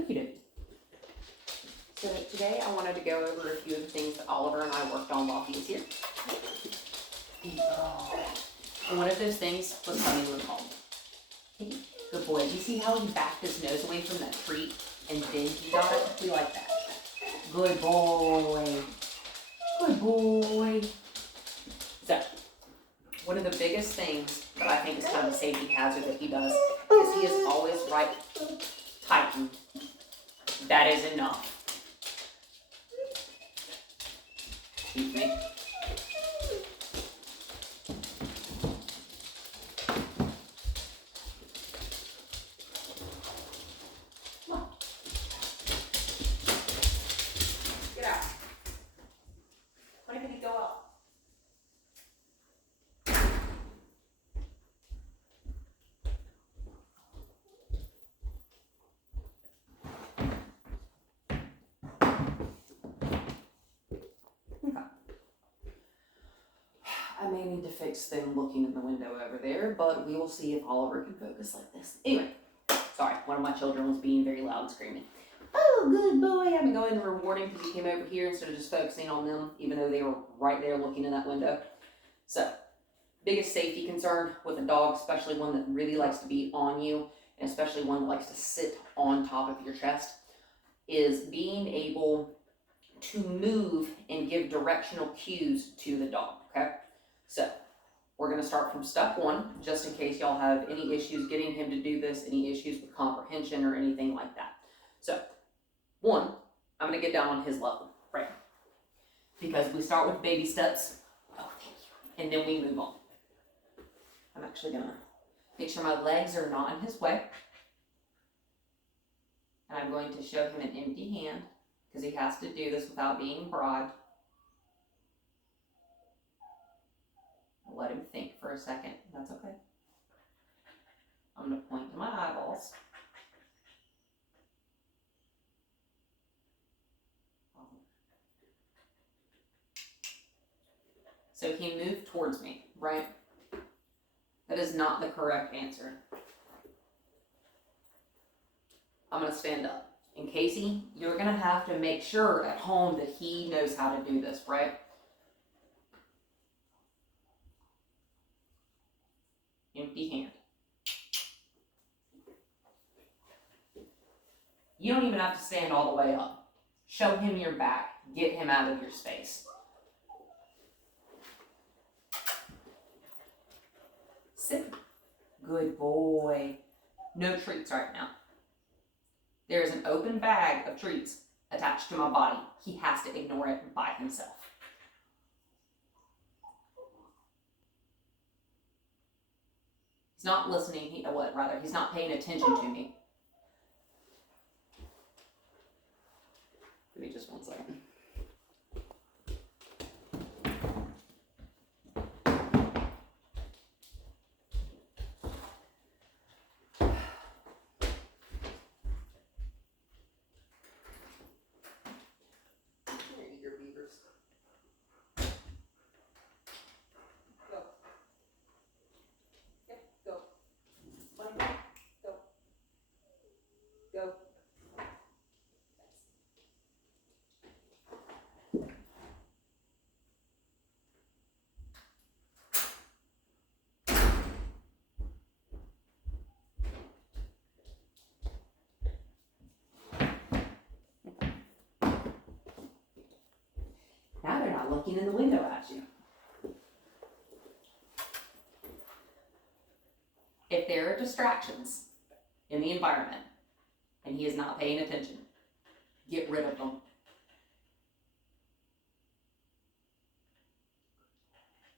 Okie dokie. So today I wanted to go over a few of the things that Oliver and I worked on while he was here. And one of those things was coming with home. Good boy. Do you see how he backed his nose away from that treat and then he got it? We like that. Good boy. Good boy. So, one of the biggest things that I think is kind of a safety hazard that he does is he is always right tightened. That is enough. Excuse me. Come on. Get out. When did he go out? I may need to fix them looking in the window over there, but we will see if Oliver can focus like this. Anyway, sorry, one of my children was being very loud and screaming. Oh, good boy. I'm going to reward him because he came over here instead of just focusing on them, even though they were right there looking in that window. So, biggest safety concern with a dog, especially one that really likes to be on you, and especially one that likes to sit on top of your chest, is being able to move and give directional cues to the dog, okay? So, we're going to start from step one, just in case y'all have any issues getting him to do this, any issues with comprehension or anything like that. So, one, I'm going to get down on his level, right? Because we start with baby steps, oh, thank you, and then we move on. I'm actually going to make sure my legs are not in his way. And I'm going to show him an empty hand, because he has to do this without being bribed. I'll let him think for a second. That's okay. I'm going to point to my eyeballs. So he moved towards me, right? That is not the correct answer. I'm going to stand up. And Casey, you're going to have to make sure at home that he knows how to do this, right? Empty hand. You don't even have to stand all the way up. Show him your back. Get him out of your space. Sit. Good boy. No treats right now. There is an open bag of treats attached to my body. He has to ignore it by himself. He's not listening, he's not paying attention to me. Give me just 1 second. Now they're not looking in the window at you. If there are distractions in the environment and he is not paying attention, get rid of them.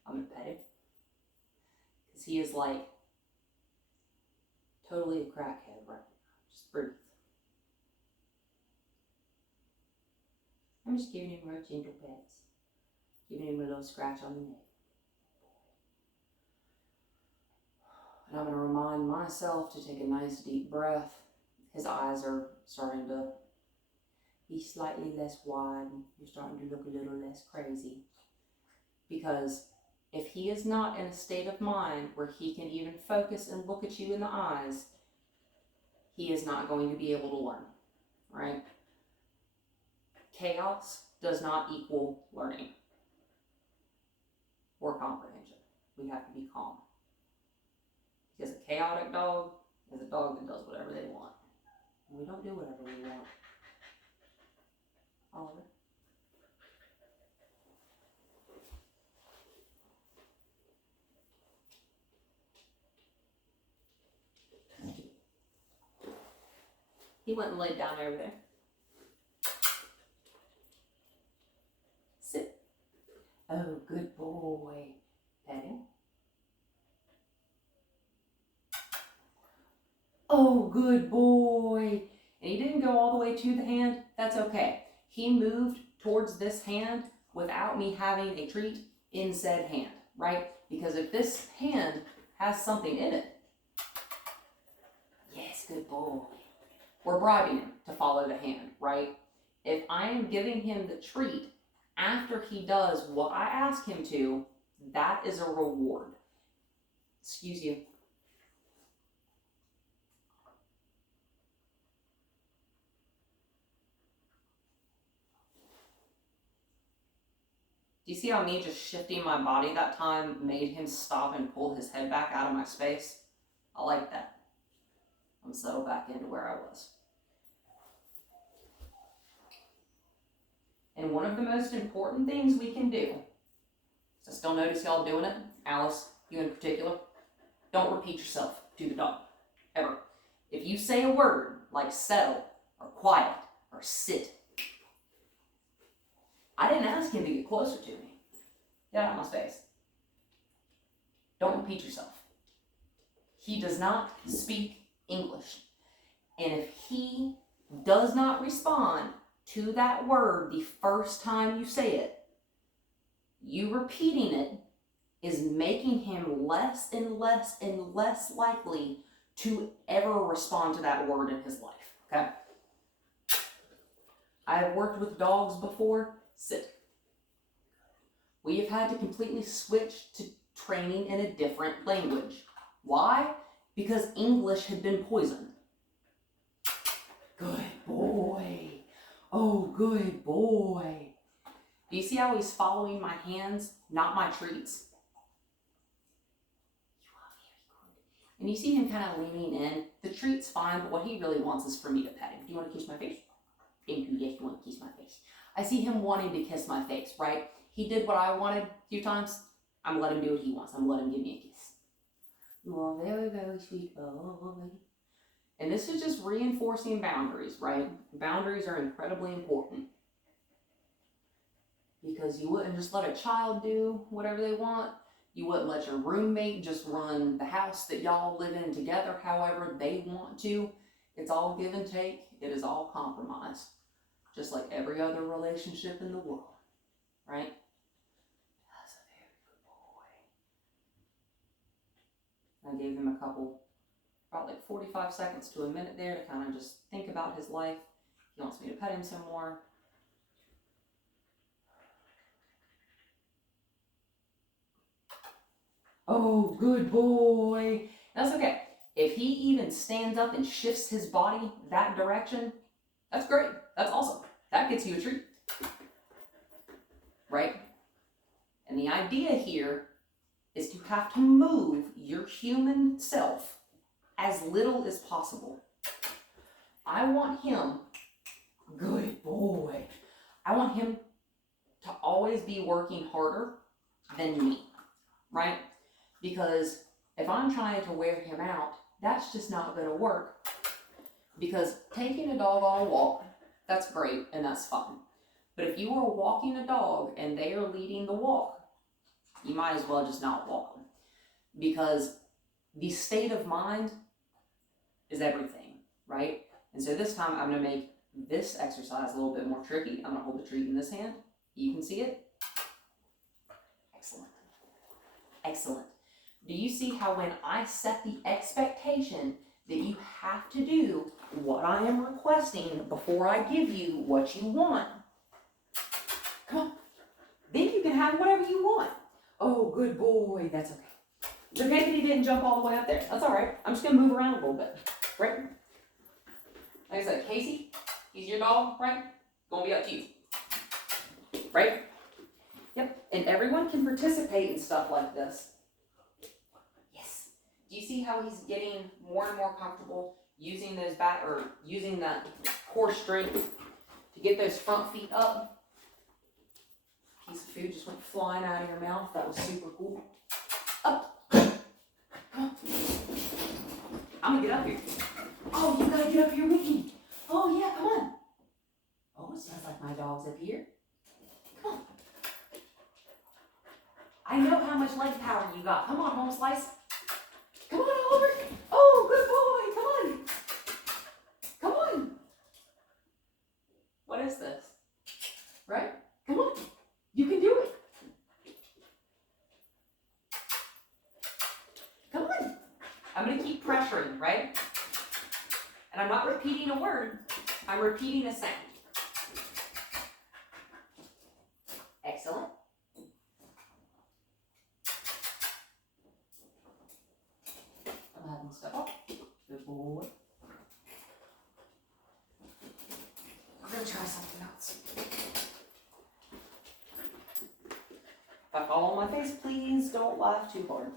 I'm going to pet him. Because he is like totally a crackhead right now. Just breathe. I'm just giving him real gentle pets. Giving him a little scratch on the neck. And I'm going to remind myself to take a nice deep breath. His eyes are starting to be slightly less wide. You're starting to look a little less crazy. Because if he is not in a state of mind where he can even focus and look at you in the eyes, he is not going to be able to learn. right? Chaos does not equal learning or comprehension. We have to be calm. Because a chaotic dog is a dog that does whatever they want. And we don't do whatever we want. Oliver. He went and laid down over there. Sit. Oh, good boy. Pet him. Oh, good boy. And he didn't go all the way to the hand. That's okay. He moved towards this hand without me having a treat in said hand, right? Because if this hand has something in it, yes, good boy. We're bribing him to follow the hand, right? If I am giving him the treat after he does what I ask him to, that is a reward. Excuse you. Do you see how me just shifting my body that time made him stop and pull his head back out of my space? I like that. I'm settled back into where I was. And one of the most important things we can do, I still notice y'all doing it, Alice, you in particular, don't repeat yourself to the dog, ever. If you say a word like settle, or quiet, or sit, I didn't ask him to get closer to me. Get out of my space. Don't repeat yourself. He does not speak English. And if he does not respond to that word the first time you say it, you repeating it is making him less and less and less likely to ever respond to that word in his life, okay? I have worked with dogs before. Sit. We have had to completely switch to training in a different language. Why? Because English had been poisoned. Good boy. Oh, good boy. Do you see how he's following my hands, not my treats? You are very good. And you see him kind of leaning in. The treat's fine, but what he really wants is for me to pet him. Do you want to kiss my face? Thank you. Yes, you want to kiss my face. I see him wanting to kiss my face, right? He did what I wanted a few times. I'm going to let him do what he wants. I'm going to let him give me a kiss. You are very, very sweet boy. And this is just reinforcing boundaries, right? Boundaries are incredibly important. Because you wouldn't just let a child do whatever they want. You wouldn't let your roommate just run the house that y'all live in together however they want to. It's all give and take. It is all compromise. Just like every other relationship in the world, right? That's a very good boy. I gave him a couple, about like 45 seconds to a minute there to kind of just think about his life. He wants me to pet him some more. Oh, good boy. That's okay. If he even stands up and shifts his body that direction, that's great. That's awesome. That gets you a treat. Right? And the idea here is to have to move your human self as little as possible. I want him, good boy, I want him to always be working harder than me. Right? Because if I'm trying to wear him out, that's just not going to work. Because taking a dog on a walk, that's great and that's fun. But if you are walking a dog and they are leading the walk, you might as well just not walk them. Because the state of mind is everything, right? And so this time I'm going to make this exercise a little bit more tricky. I'm going to hold the treat in this hand. You can see it. Excellent. Excellent. Do you see how when I set the expectation that you have to do what I am requesting before I give you what you want? Come on. Then you can have whatever you want. Oh, good boy. That's okay. It's okay that he didn't jump all the way up there. That's all right. I'm just going to move around a little bit. Right? Like I said, Casey, He's your dog, right? Gonna be up to you. Right? Yep. And everyone can participate in stuff like this. Yes. Do you see how he's getting more and more comfortable using those using that core strength to get those front feet up? Piece of food just went flying out of your mouth. That was super cool. Up. Come on. I'm gonna get up here. Oh, you gotta get up here with me. Oh yeah, come on. Oh, it sounds like my dog's up here. Come on. I know how much leg power you got. Come on, home slice. Come on, Oliver. Oh, good boy. Come on. Come on. What is this? Right? Come on. You can do it. Come on. I'm going to keep pressuring, right? And I'm not repeating a word. I'm repeating a sound. Excellent. I'm having stuff up. Good boy. We're going to try something else. If I fall on my face, please don't laugh too hard.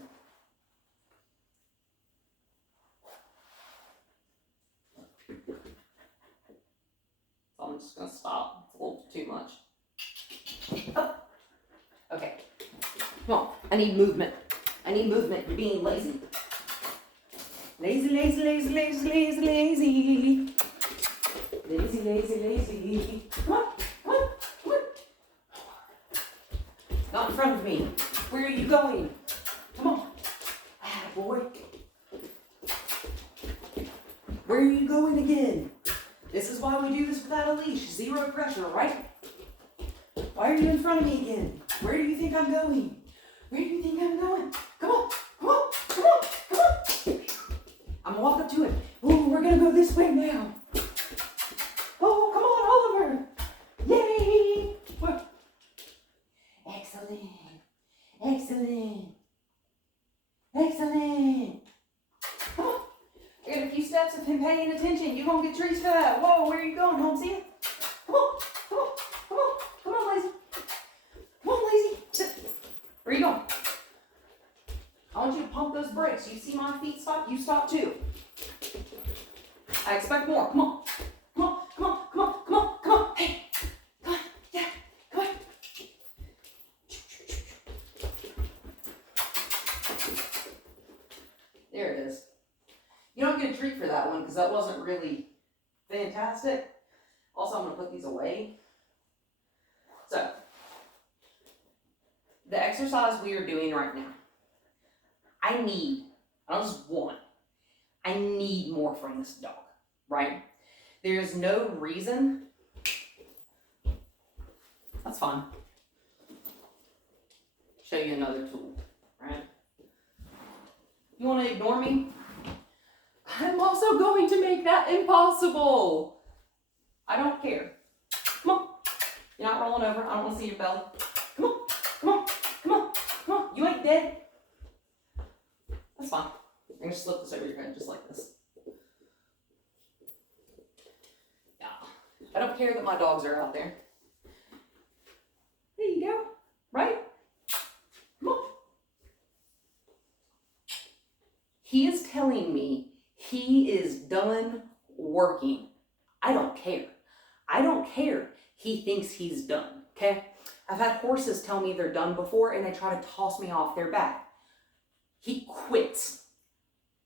So I'm just going to stop. It's a little too much. Oh. Okay. Come on. I need movement. I need movement. You're being lazy. Lazy, lazy, lazy, lazy, lazy, lazy. Lazy, lazy, lazy. Come on. Come on. Come on. Not in front of me. Where are you going? Come on. Boy. Where are you going again? This is why we do this without a leash. Zero pressure, right? Why are you in front of me again? Where do you think I'm going? Where do you think I'm going? Come on. Come on. Come on. Come on. I'm gonna walk up to him. Oh, we're gonna go this way now. Oh, come on, Oliver. Yay. What? Excellent. Excellent. Excellent. Come on. I got a few steps of him paying attention. You're gonna get treats for that. Whoa, where are you going, Holmesie? Come on. Come on. Come on. Come on, Lazy. Come on, Lazy. Sit. Where are you going? I want you to pump those brakes. You see my feet stop? You stop too. I expect more. Come on. Come on. Come on. Come on. Come on. Come on. Hey. Come on. Yeah. Come on. There it is. You don't get a treat for that one because that wasn't really fantastic. Also, I'm going to put these away. So, the exercise we are doing right now, I don't just want, I need more from this dog, right? There's no reason. That's fine. Show you another tool, right? You want to ignore me? I'm also going to make that impossible. I don't care. Come on. You're not rolling over. I don't want to see your belly. Come on. Come on. Come on. Come on. You ain't dead. That's fine. I'm going to slip this over your head just like this. Yeah. I don't care that my dogs are out there. There you go. Right? Come on. He is telling me he is done working. I don't care. I don't care. He thinks he's done, okay? I've had horses tell me they're done before and they try to toss me off their back. He quits.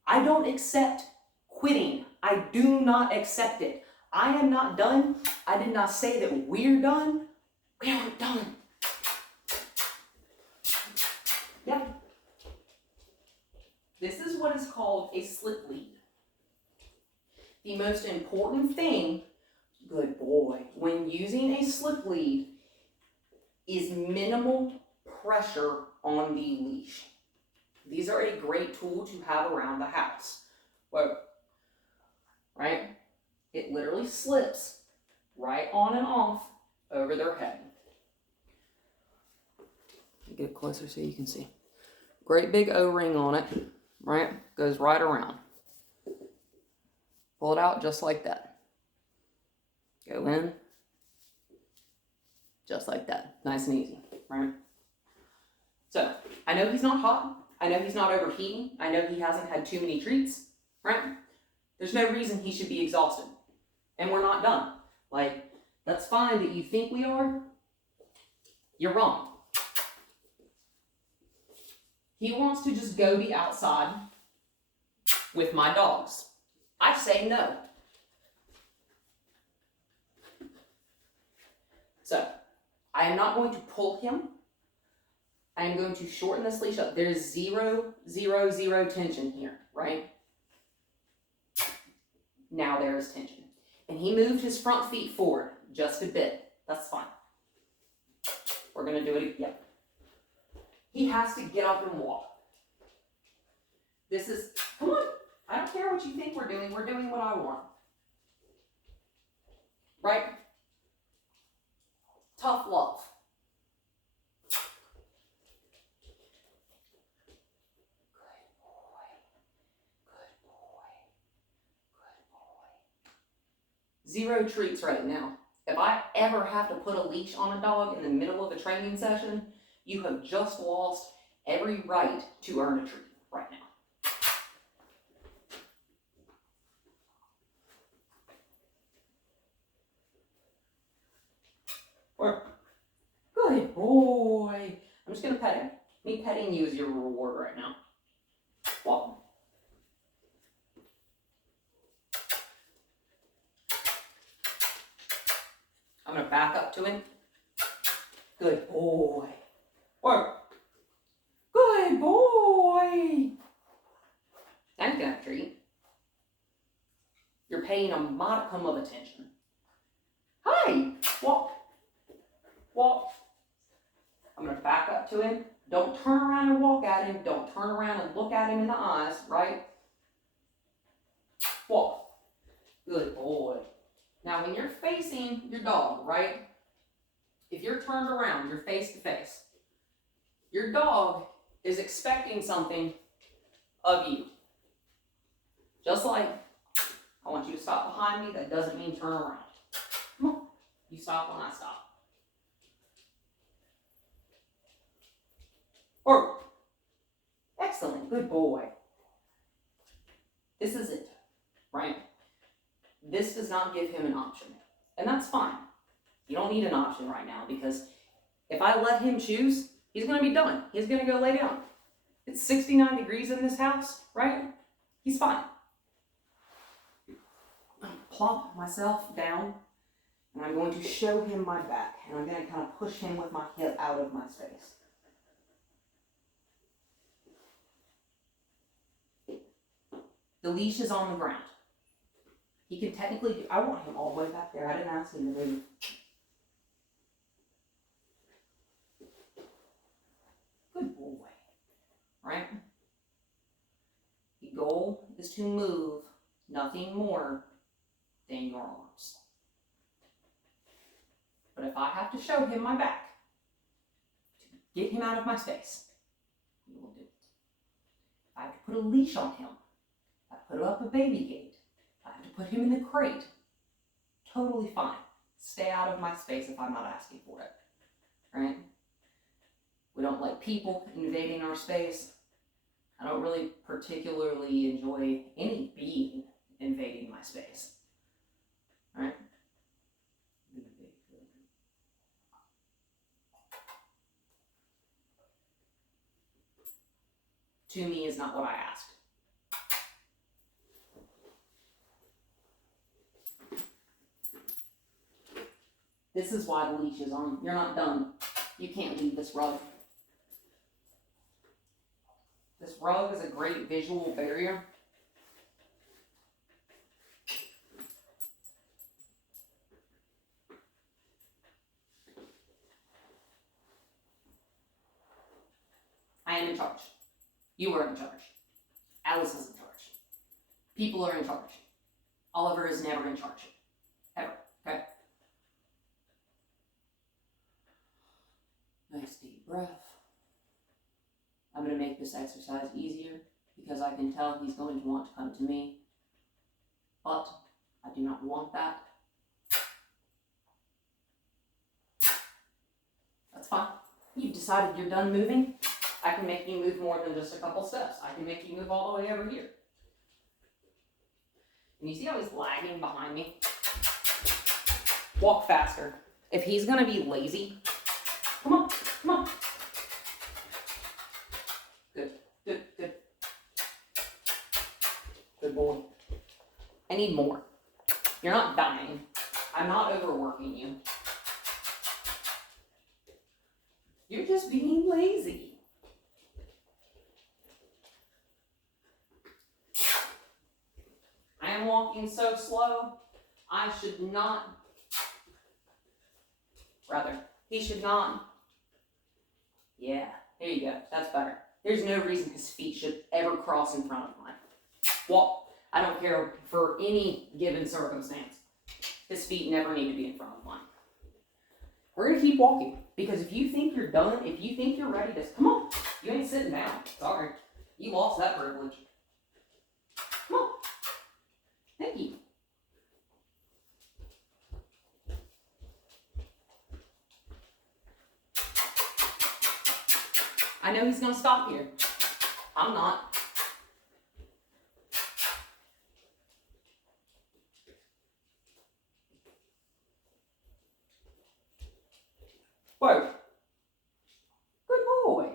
I don't accept quitting. I do not accept it. I am not done. I did not say that we're done. We aren't done. Yeah. This is what is called a slip lead. The most important thing, good boy, when using a slip lead is minimal pressure on the leash. These are a great tool to have around the house. Whoa. Right? It literally slips right on and off over their head. Get it closer so you can see. Great big O-ring on it, right? Goes right around. Pull it out just like that. Go in. Just like that. Nice and easy, right? So, I know he's not hot. I know he's not overheating. I know he hasn't had too many treats, right? There's no reason he should be exhausted. And we're not done. Like, that's fine that you think we are. You're wrong. He wants to just go be outside with my dogs. I say no. So, I am not going to pull him. I am going to shorten this leash up. There's 0, 0, 0 tension here, right? Now there is tension. And he moved his front feet forward just a bit. That's fine. We're going to do it again. He has to get up and walk. This is, come on. I don't care what you think we're doing. We're doing what I want. Right? Tough love. Good boy. Good boy. Good boy. 0 treats right now. If I ever have to put a leash on a dog in the middle of a training session, you have just lost every right to earn a treat right now. Good boy. I'm just going to pet him. Me petting you is your reward right now. Walk. I'm going to back up to him. Good boy. Work. Good boy. Now he's going to have a treat. You're paying a modicum of attention. Hi. Walk. Walk. I'm going to back up to him. Don't turn around and walk at him. Don't turn around and look at him in the eyes, right? Walk. Good boy. Now, when you're facing your dog, right? If you're turned around, you're face to face. Your dog is expecting something of you. Just like, I want you to stop behind me. That doesn't mean turn around. Come on. You stop when I stop. Or, excellent, good boy. This is it, right? This does not give him an option. And that's fine. You don't need an option right now because if I let him choose, he's going to be done. He's going to go lay down. It's 69 degrees in this house, right? He's fine. I'm going to plop myself down and I'm going to show him my back. And I'm going to kind of push him with my hip out of my space. The leash is on the ground. He can technically do, I want him all the way back there. I didn't ask him to move. Good boy. Right? The goal is to move nothing more than your arms. But if I have to show him my back to get him out of my space, he will do it. If I have to put a leash on him, I put up a baby gate, I have to put him in the crate, totally fine. Stay out of my space if I'm not asking for it, right? We don't like people invading our space. I don't really particularly enjoy any being invading my space, right? To me is not what I asked. This is why the leash is on. You're not done. You can't leave this rug. This rug is a great visual barrier. I am in charge. You are in charge. Alice is in charge. People are in charge. Oliver is never in charge. Ever. Okay? Nice deep breath. I'm going to make this exercise easier because I can tell he's going to want to come to me. But I do not want that. you've decided you're done moving, I can make you move more than just a couple steps. I can make you move all the way over here. And you see how he's lagging behind me? Walk faster. If he's gonna be lazy, come on, come on. Good, good, good. Good boy. I need more. You're not dying. I'm not overworking you. You're just being lazy. I am walking so slow, I should not, rather, he should not. Yeah, there you go, that's better. There's no reason his feet should ever cross in front of mine. Walk, I don't care for any given circumstance. His feet never need to be in front of mine. We're gonna keep walking, because if you think you're done, if you think you're ready to, come on, you ain't sitting down, sorry. You lost that privilege. Come on. Thank you. I know he's gonna stop here. I'm not. Whoa. Good boy.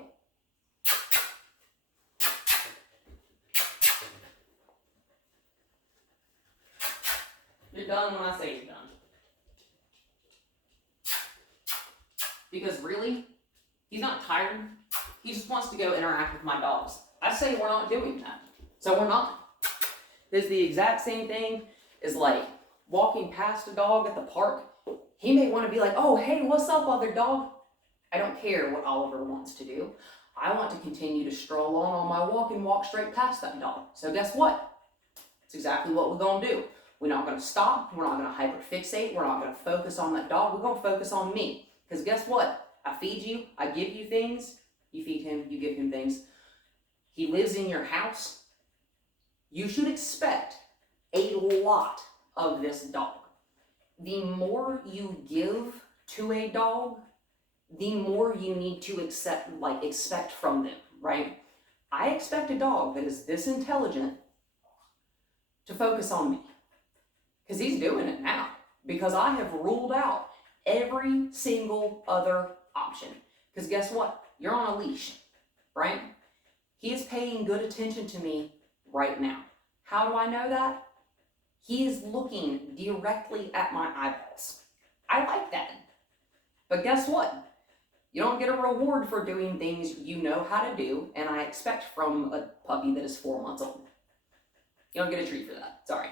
You're done when I say you're done. Because really, he's not tired. He just wants to go interact with my dogs. I say we're not doing that. So we're not. It's the exact same thing as like walking past a dog at the park. He may want to be like, oh, hey, what's up, other dog? I don't care what Oliver wants to do. I want to continue to stroll on my walk and walk straight past that dog. So guess what? It's exactly what we're going to do. We're not going to stop. We're not going to hyperfixate. We're not going to focus on that dog. We're going to focus on me. Because guess what? I feed you. I give you things. You feed him. You give him things. He lives in your house. You should expect a lot of this dog. The more you give to a dog, the more you need to expect from them, right? I expect a dog that is this intelligent to focus on me. Because he's doing it now. Because I have ruled out every single other option. Because guess what? You're on a leash, right? He is paying good attention to me right now. How do I know that? He is looking directly at my eyeballs. I like that. But guess what? You don't get a reward for doing things you know how to do, and I expect from a puppy that is 4 months old. You don't get a treat for that. Sorry.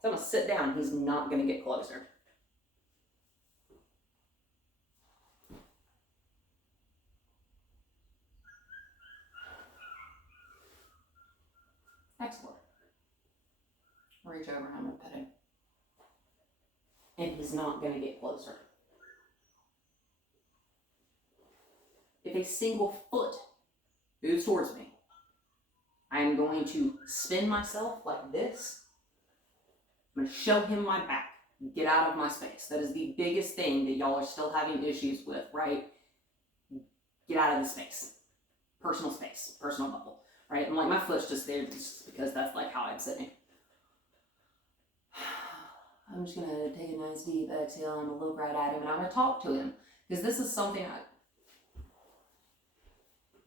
So I'm going to sit down. He's not going to get closer. Excellent. Reach over, I'm going to pet him. And he's not going to get closer. If a single foot moves towards me, I am going to spin myself like this. I'm going to show him my back. Get out of my space. That is the biggest thing that y'all are still having issues with, right? Get out of the space. Personal space. Personal bubble. Right? And like my foot's just there just because that's like how I'm sitting. I'm just gonna take a nice deep exhale. I'm gonna look right at him and I'm gonna talk to him. Because this is something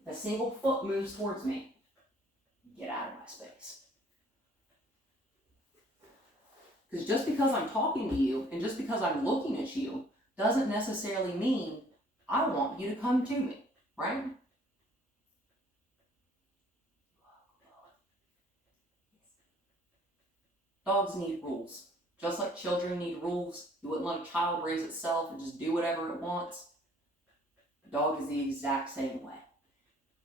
a single foot moves towards me. Get out of my space. Because just because I'm talking to you and just because I'm looking at you doesn't necessarily mean I want you to come to me, right? Dogs need rules. Just like children need rules. You wouldn't let a child raise itself and just do whatever it wants. A dog is the exact same way.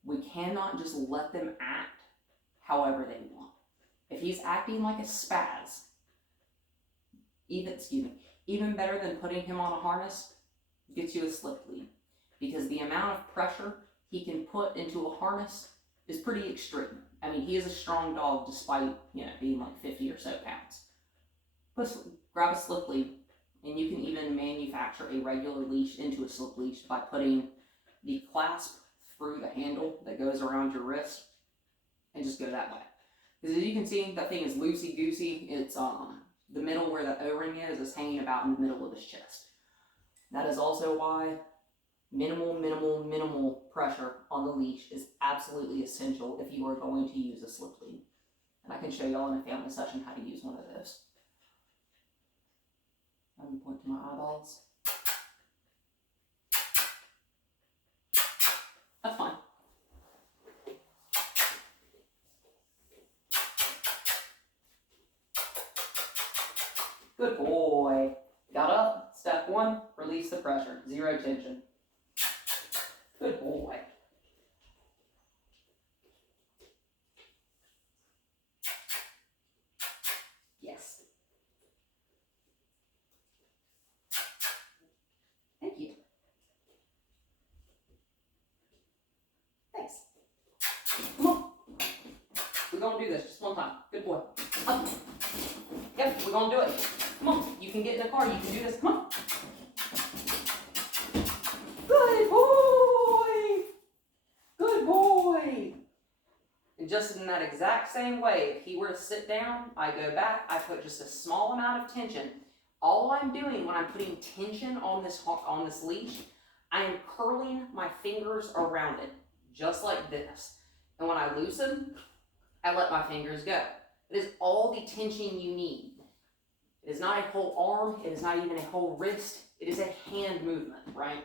We cannot just let them act however they want. If he's acting like a spaz, even better than putting him on a harness, gets you a slip lead. Because the amount of pressure he can put into a harness is pretty extreme. I mean, he is a strong dog despite, being like 50 or so pounds. Grab a slip lead, And you can even manufacture a regular leash into a slip leash by putting the clasp through the handle that goes around your wrist and just go that way. Because as you can see, that thing is loosey-goosey. It's the middle where the O-ring is hanging about in the middle of his chest. That is also why minimal pressure on the leash is absolutely essential if you are going to use a slip lead. And I can show y'all in a family session how to use one of those. I'm going to point to my eyeballs. That's fine. Good boy. Got up. Step 1, release the pressure. 0 tension. Good boy. Yes. Thank you. Thanks. Come on. We're going to do this just one time. Good boy. Up. Yep, we're going to do it. Come on. You can get in the car. You can do this. Come on. Good boy. Good boy. And just in that exact same way, if he were to sit down, I go back, I put just a small amount of tension. All I'm doing when I'm putting tension on this leash, I am curling my fingers around it, just like this. And when I loosen, I let my fingers go. It is all the tension you need. It is not a whole arm, it is not even a whole wrist, it is a hand movement, right?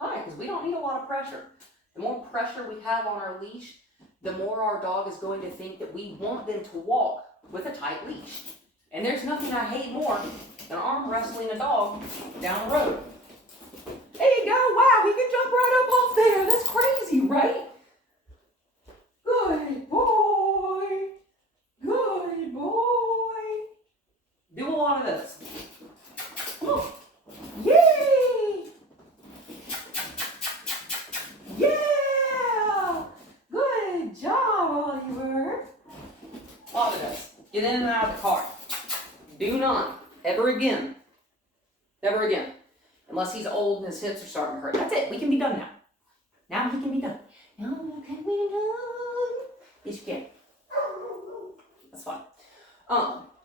Hi, because we don't need a lot of pressure. The more pressure we have on our leash, the more our dog is going to think that we want them to walk with a tight leash. And there's nothing I hate more than arm wrestling a dog down the road. There you go, wow, he can jump right up off there. That's crazy, right? Good boy. Good boy. Do a lot of this. Come on. Yay! Yeah! Good job, Oliver. A lot of this. Get in and out of the car. Do not, ever again, unless he's old and his hips are starting to hurt. That's it. We can be done now. Now he can be done. Now can we done? Yes, you can. That's fine.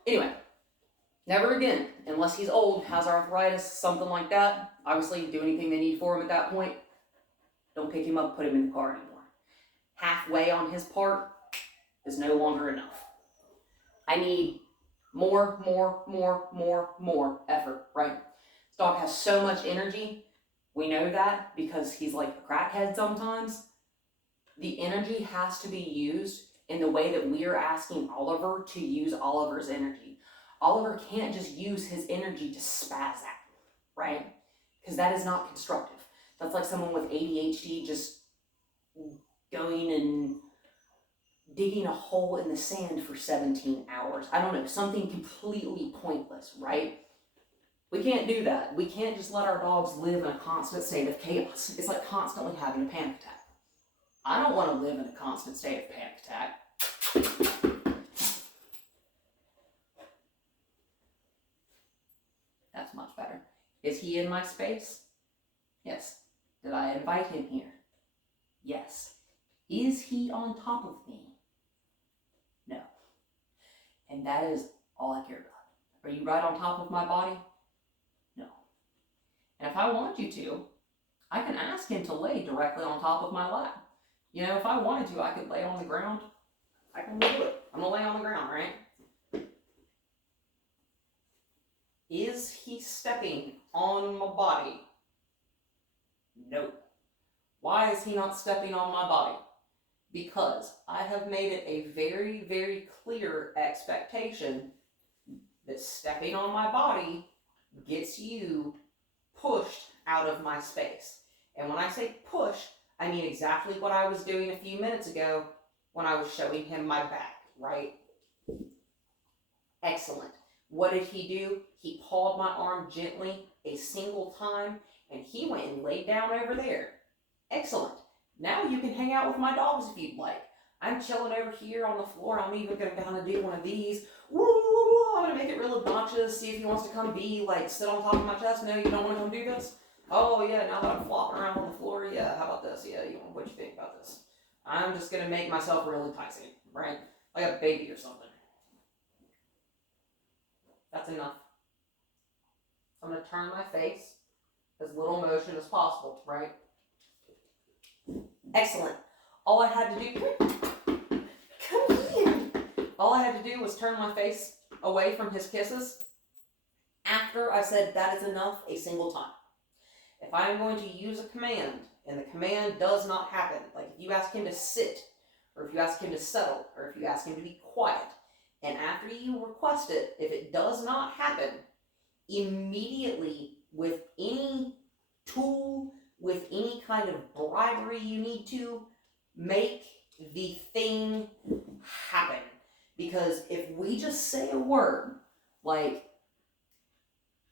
Anyway, never again, unless he's old, has arthritis, something like that. Obviously, do anything they need for him at that point. Don't pick him up, put him in the car anymore. Halfway on his part is no longer enough. I need more effort, right? This dog has so much energy. We know that because he's like a crackhead sometimes. The energy has to be used in the way that we are asking Oliver to use Oliver's energy. Oliver can't just use his energy to spaz at, right? Because that is not constructive. That's like someone with ADHD just going and digging a hole in the sand for 17 hours. I don't know, something completely pointless, right? We can't do that. We can't just let our dogs live in a constant state of chaos. It's like constantly having a panic attack. I don't want to live in a constant state of panic attack. That's much better. Is he in my space? Yes. Did I invite him here? Yes. Is he on top of me? No. And that is all I care about. Are you right on top of my body? No. And if I want you to, I can ask him to lay directly on top of my lap. You know, if I wanted to, I could lay on the ground. I can do it. I'm gonna lay on the ground, right? Is he stepping on my body? No. Why is he not stepping on my body? Because I have made it a very clear expectation that stepping on my body gets you pushed out of my space. And when I say push, I mean exactly what I was doing a few minutes ago when I was showing him my back, right? Excellent. What did he do? He pawed my arm gently a single time, and he went and laid down over there. Excellent. Now you can hang out with my dogs if you'd like. I'm chilling over here on the floor. I'm even going to kind of do one of these. Woo, woo, woo, I'm gonna make it real obnoxious, see if he wants to come sit on top of my chest. No, you don't want to come do this? Oh yeah, now that I'm flopping around on the floor, yeah, how about this? Yeah, what you think about this? I'm just gonna make myself real enticing, right? Like a baby or something. That's enough. I'm gonna turn my face as little motion as possible, right? Excellent. All I had to do, come here. All I had to do was turn my face away from his kisses after I said that is enough a single time. If I am going to use a command and the command does not happen, like if you ask him to sit, or if you ask him to settle, or if you ask him to be quiet, and after you request it, if it does not happen, immediately with any tool, with any kind of bribery you need to, make the thing happen. Because if we just say a word, like,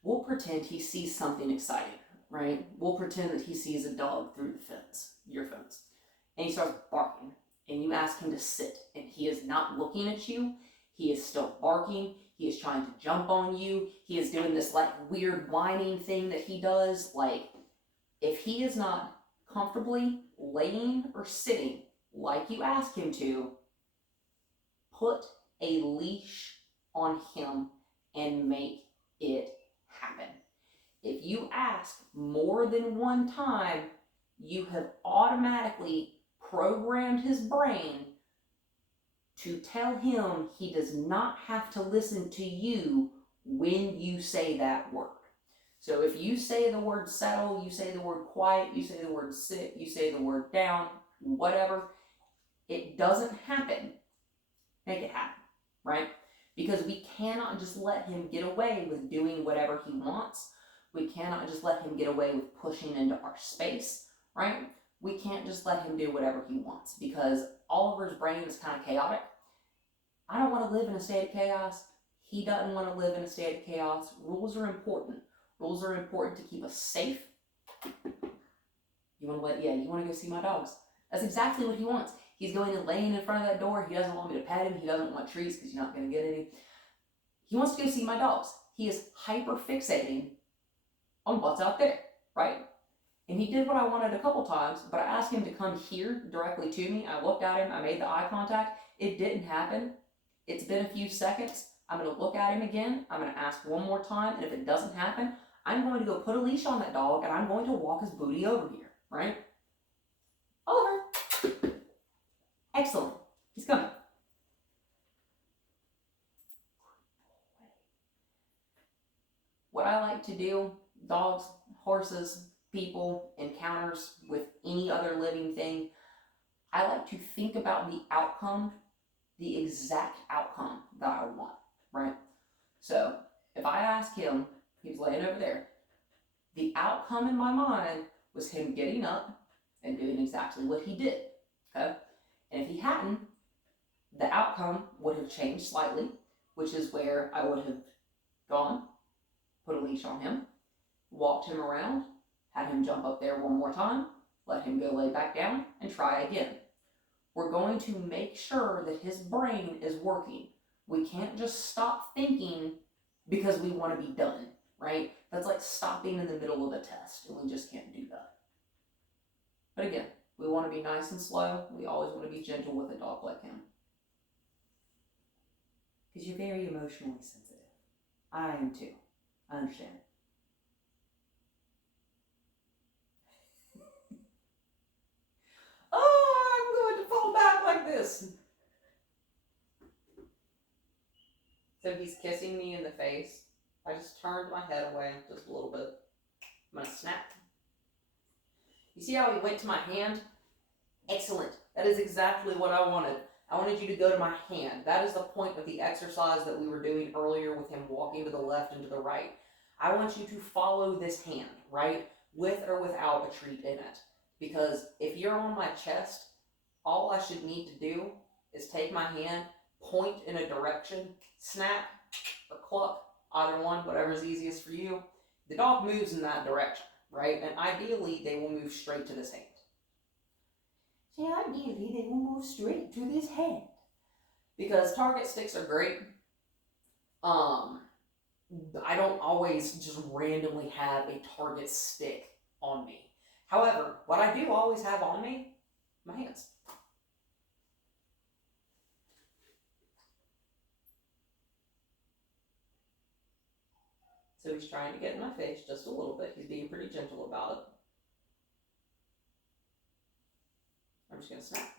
we'll pretend he sees something exciting, right? We'll pretend that he sees a dog through the fence, your fence, and he starts barking, and you ask him to sit, and he is not looking at you, he is still barking, he is trying to jump on you, he is doing this weird whining thing that he does. If he is not comfortably laying or sitting like you ask him to, put a leash on him and make it happen. If you ask more than one time, you have automatically programmed his brain to tell him he does not have to listen to you when you say that word. So if you say the word settle, you say the word quiet, you say the word sit, you say the word down, whatever, it doesn't happen, make it happen, right? Because we cannot just let him get away with doing whatever he wants. We cannot just let him get away with pushing into our space, right? We can't just let him do whatever he wants, because Oliver's brain is kind of chaotic. I don't want to live in a state of chaos. He doesn't want to live in a state of chaos. Rules are important. Rules are important to keep us safe. You want to go see my dogs. That's exactly what he wants. He's going and laying in front of that door. He doesn't want me to pet him. He doesn't want treats because you're not going to get any. He wants to go see my dogs. He is hyper fixating on what's out there, right? And he did what I wanted a couple times, but I asked him to come here directly to me. I looked at him. I made the eye contact. It didn't happen. It's been a few seconds. I'm going to look at him again. I'm going to ask one more time. And if it doesn't happen, I'm going to go put a leash on that dog and I'm going to walk his booty over here, right? Oliver. Excellent. He's coming. What I like to do, dogs, horses, people, encounters with any other living thing, I like to think about the outcome, the exact outcome that I want, right? So if I ask him, he was laying over there, the outcome in my mind was him getting up and doing exactly what he did, okay? And if he hadn't, the outcome would have changed slightly, which is where I would have gone, put a leash on him, walked him around, had him jump up there one more time, let him go lay back down, and try again. We're going to make sure that his brain is working. We can't just stop thinking because we want to be done, right? That's like stopping in the middle of a test, and we just can't do that. But again, we want to be nice and slow. We always want to be gentle with a dog like him. Because you're very emotionally sensitive. I am too. I understand. Oh, I'm going to fall back like this. So he's kissing me in the face. I just turned my head away just a little bit. I'm going to snap. You see how he went to my hand? Excellent. That is exactly what I wanted. I wanted you to go to my hand. That is the point of the exercise that we were doing earlier with him walking to the left and to the right. I want you to follow this hand, right? With or without a treat in it. Because if you're on my chest, all I should need to do is take my hand, point in a direction, snap or cluck, either one, whatever's easiest for you. The dog moves in that direction, right? And ideally, they will move straight to this hand. See, ideally, they will move straight to this hand. Because target sticks are great. I don't always just randomly have a target stick on me. However, what I do always have on me, my hands. So he's trying to get in my face just a little bit. He's being pretty gentle about it. I'm just going to snap.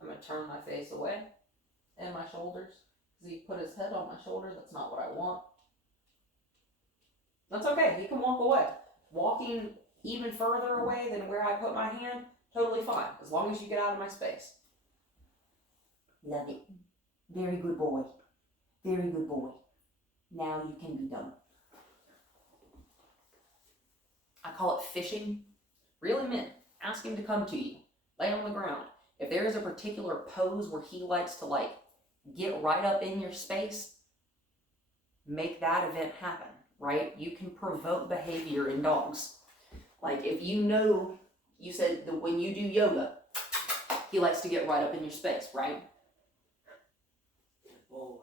I'm going to turn my face away and my shoulders. Because he put his head on my shoulder. That's not what I want. That's okay. He can walk away. Walking even further away than where I put my hand, totally fine. As long as you get out of my space. Love it. Very good boy. Very good boy. Now you can be done. I call it fishing. Reel him in. Ask him to come to you. Lay on the ground. If there is a particular pose where he likes to like get right up in your space, make that event happen, right? You can provoke behavior in dogs. Like if you know, you said that when you do yoga, he likes to get right up in your space, right? Boy.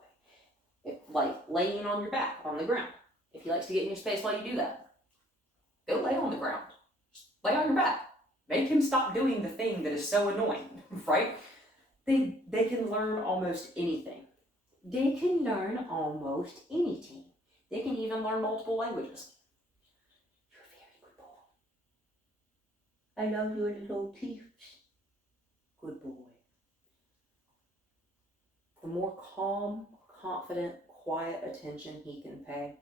If, like laying on your back on the ground. If he likes to get in your space while you do that, go lay on the ground. Just lay on your back. Make him stop doing the thing that is so annoying, right? They can learn almost anything. They can learn almost anything. They can even learn multiple languages. You're a very good boy. I love your little teeth. Good boy. The more calm, confident, quiet attention he can pay,